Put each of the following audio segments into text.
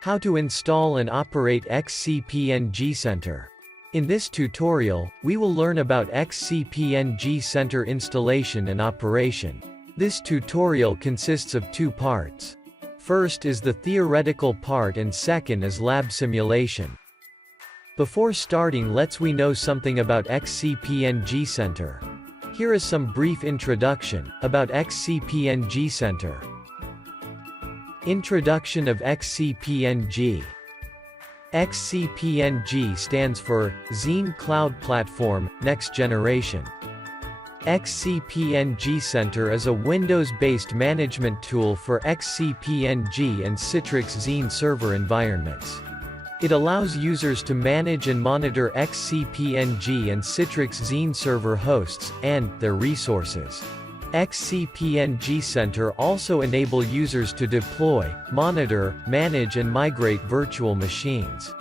How to install and operate XCP-ng Center. In this tutorial, we will learn about XCP-ng Center installation and operation. This tutorial consists of two parts. First is the theoretical part and second is lab simulation. Before starting, we know something about XCP-ng Center. Here is some brief introduction about XCP-ng Center. Introduction of XCP-ng. XCP-ng stands for Xen Cloud Platform, Next Generation. XCP-ng Center is a Windows-based management tool for XCP-ng and Citrix XenServer environments. It allows users to manage and monitor XCP-ng and Citrix XenServer hosts, and their resources. XCP-ng Center also enable users to deploy, monitor, manage and migrate virtual machines.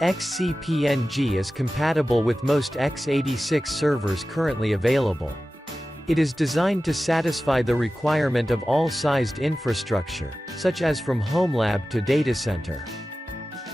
XCP-ng is compatible with most x86 servers currently available. It is designed to satisfy the requirement of all sized infrastructure, such as from home lab to data center.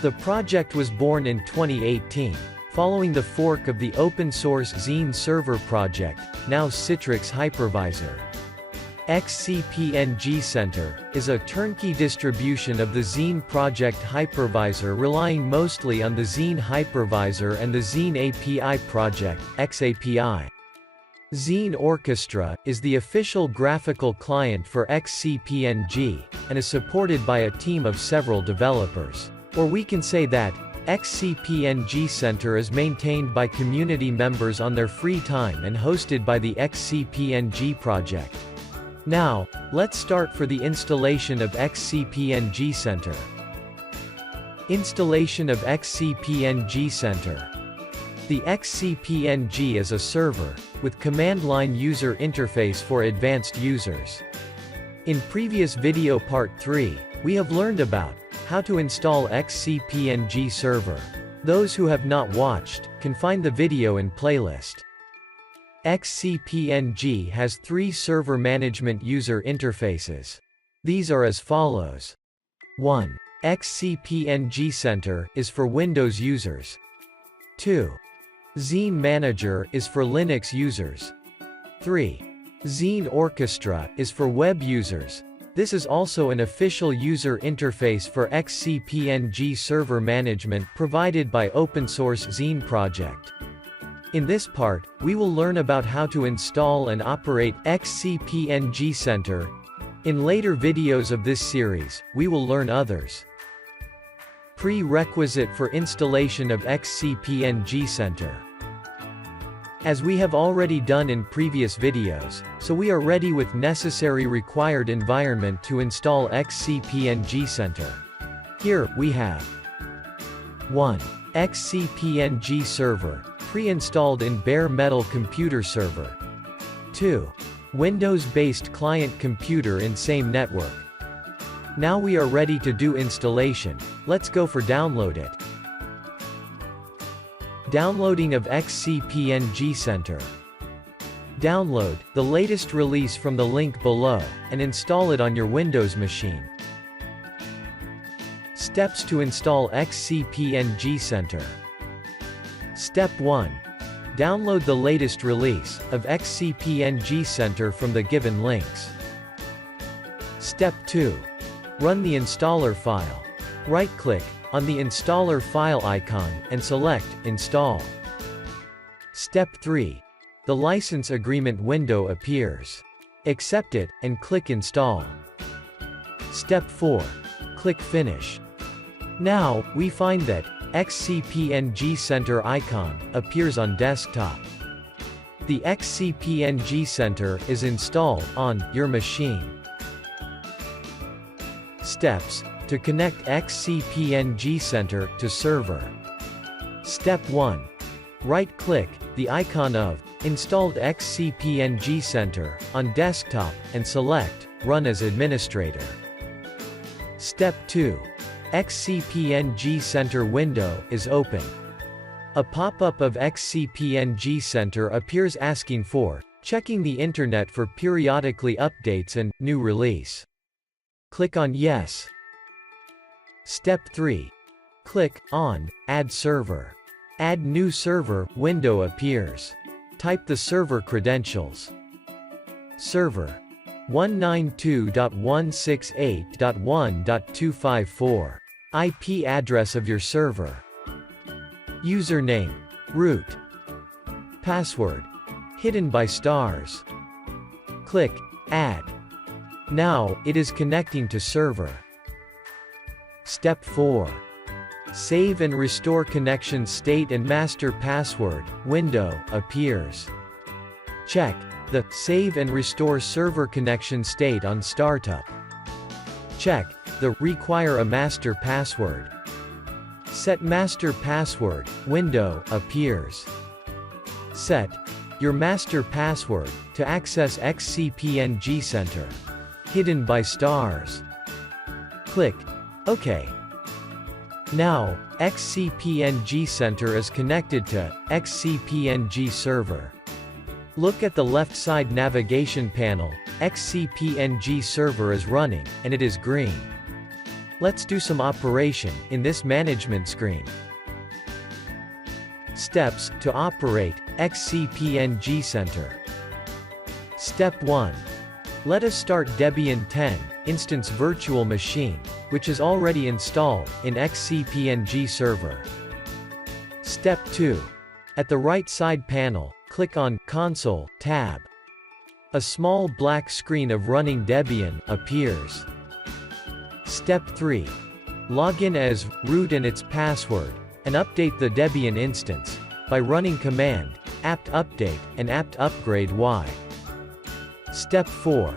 The project was born in 2018, following the fork of the open-source XenServer project, now Citrix Hypervisor. XCP-ng Center is a turnkey distribution of the Xen project hypervisor relying mostly on the Xen hypervisor and the Xen API project, XAPI. Xen Orchestra is the official graphical client for XCP-ng, and is supported by a team of several developers. Or we can say that, XCP-ng Center is maintained by community members on their free time and hosted by the XCP-ng project. Now, let's start for the installation of XCP-ng Center. Installation of XCP-ng Center. The XCP-ng is a server, with command line user interface for advanced users. In previous video Part 3, we have learned about how to install XCP-ng server. Those who have not watched, can find the video in playlist. XCP-ng has three server management user interfaces. These are as follows. 1. XCP-ng Center is for Windows users. 2. Xen Manager is for Linux users. 3. Xen Orchestra is for web users. This is also an official user interface for XCP-ng server management provided by open-source Xen project. In this part, we will learn about how to install and operate XCP-ng Center. In later videos of this series, we will learn others. Prerequisite for installation of XCP-ng Center. As we have already done in previous videos, so we are ready with necessary required environment to install XCP-ng Center. Here, we have 1. XCP-ng server, pre-installed in bare metal computer server. 2. Windows-based client computer in same network. Now we are ready to do installation. Let's go for download it. Downloading of XCP-ng Center. Download the latest release from the link below, and install it on your Windows machine. Steps to install XCP-ng Center. Step 1. Download the latest release of XCP-ng Center from the given links. Step 2. Run the installer file. Right-click on the installer file icon, and select Install. Step 3. The license agreement window appears. Accept it, and click Install. Step 4. Click Finish. Now, we find that XCP-ng Center icon appears on desktop. The XCP-ng Center is installed on your machine. Steps to connect XCP-ng Center to server. Step 1. Right-click the icon of installed XCP-ng Center on desktop, and select Run as Administrator. Step 2. XCP-ng Center window is open. A pop-up of XCP-ng Center appears asking for checking the internet for periodically updates and new release. Click on Yes. Step 3. Click on Add Server. Add New Server window appears. Type the server credentials. Server 192.168.1.254. IP address of your server. Username, root. Password, hidden by stars. Click Add. Now, it is connecting to server. Step 4. Save and restore connection state and master password window appears. Check the Save and Restore Server Connection state on startup. Check the Require a Master Password. Set Master Password window appears. Set your master password to access XCP-ng Center. Hidden by stars. Click OK. Now, XCP-ng Center is connected to XCP-ng server. Look at the left side navigation panel. XCP-ng server is running, and it is green. Let's do some operation in this management screen. Steps to operate XCP-ng Center. Step 1. Let us start Debian 10 instance virtual machine, which is already installed in XCP-ng server. Step 2. At the right side panel, click on Console tab. A small black screen of running Debian appears. Step 3. Log in as root and its password, and update the Debian instance by running command apt update and apt upgrade y. Step 4.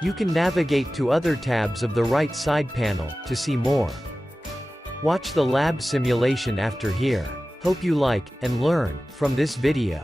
You can navigate to other tabs of the right side panel to see more. Watch the lab simulation after here. Hope you like and learn from this video.